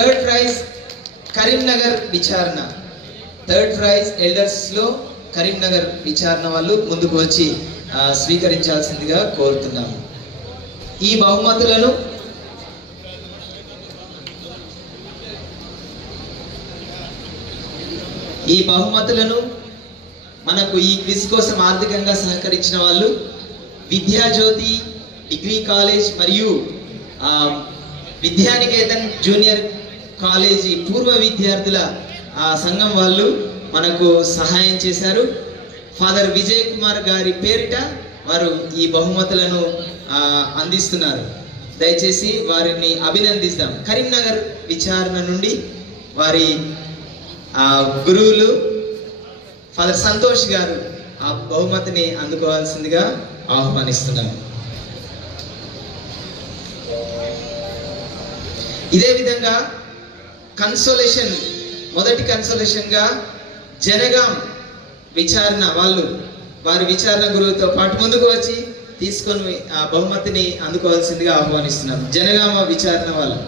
Third prize Karimnagar విచారణ third prize ఎల్డర్స్లో Karimnagar విచారణ వాళ్ళు ముందుకు వచ్చి స్వీకరించాల్సిందిగా కోరుతున్నాము. ఈ బహుమతులను ఈ బహుమతులను మనకు ఈ క్విజ్ కోసం ఆర్థికంగా సహకరించిన వాళ్ళు విద్యాజ్యోతి డిగ్రీ కాలేజ్ మరియు ఆ, విద్యానికేతన్ జూనియర్ కాలేజీ పూర్వ విద్యార్థుల ఆ, సంఘం వాళ్ళు మనకు సహాయం చేశారు. ఫాదర్ విజయ్ కుమార్ గారి పేరిట వారు ఈ బహుమతులను అందిస్తున్నారు. దయచేసి వారిని అభినందిస్తాం కరీంనగర్ విచారణ నుండి వారి ఆ, గురువులు ఫాదర్ సంతోష్ గారు ఆ బహుమతిని అందుకోవాల్సిందిగా ఆహ్వానిస్తున్నాను ఇదే విధంగా కన్సోలేషన్ మొదటి కన్సోలేషన్గా జనగాం విచారణ వాళ్ళు వారి విచారణ గురువుతో పాటు ముందుకు వచ్చి తీసుకొని ఆ బహుమతిని అందుకోవాల్సిందిగా ఆహ్వానిస్తున్నాం జనగామ విచారణ వాళ్ళు.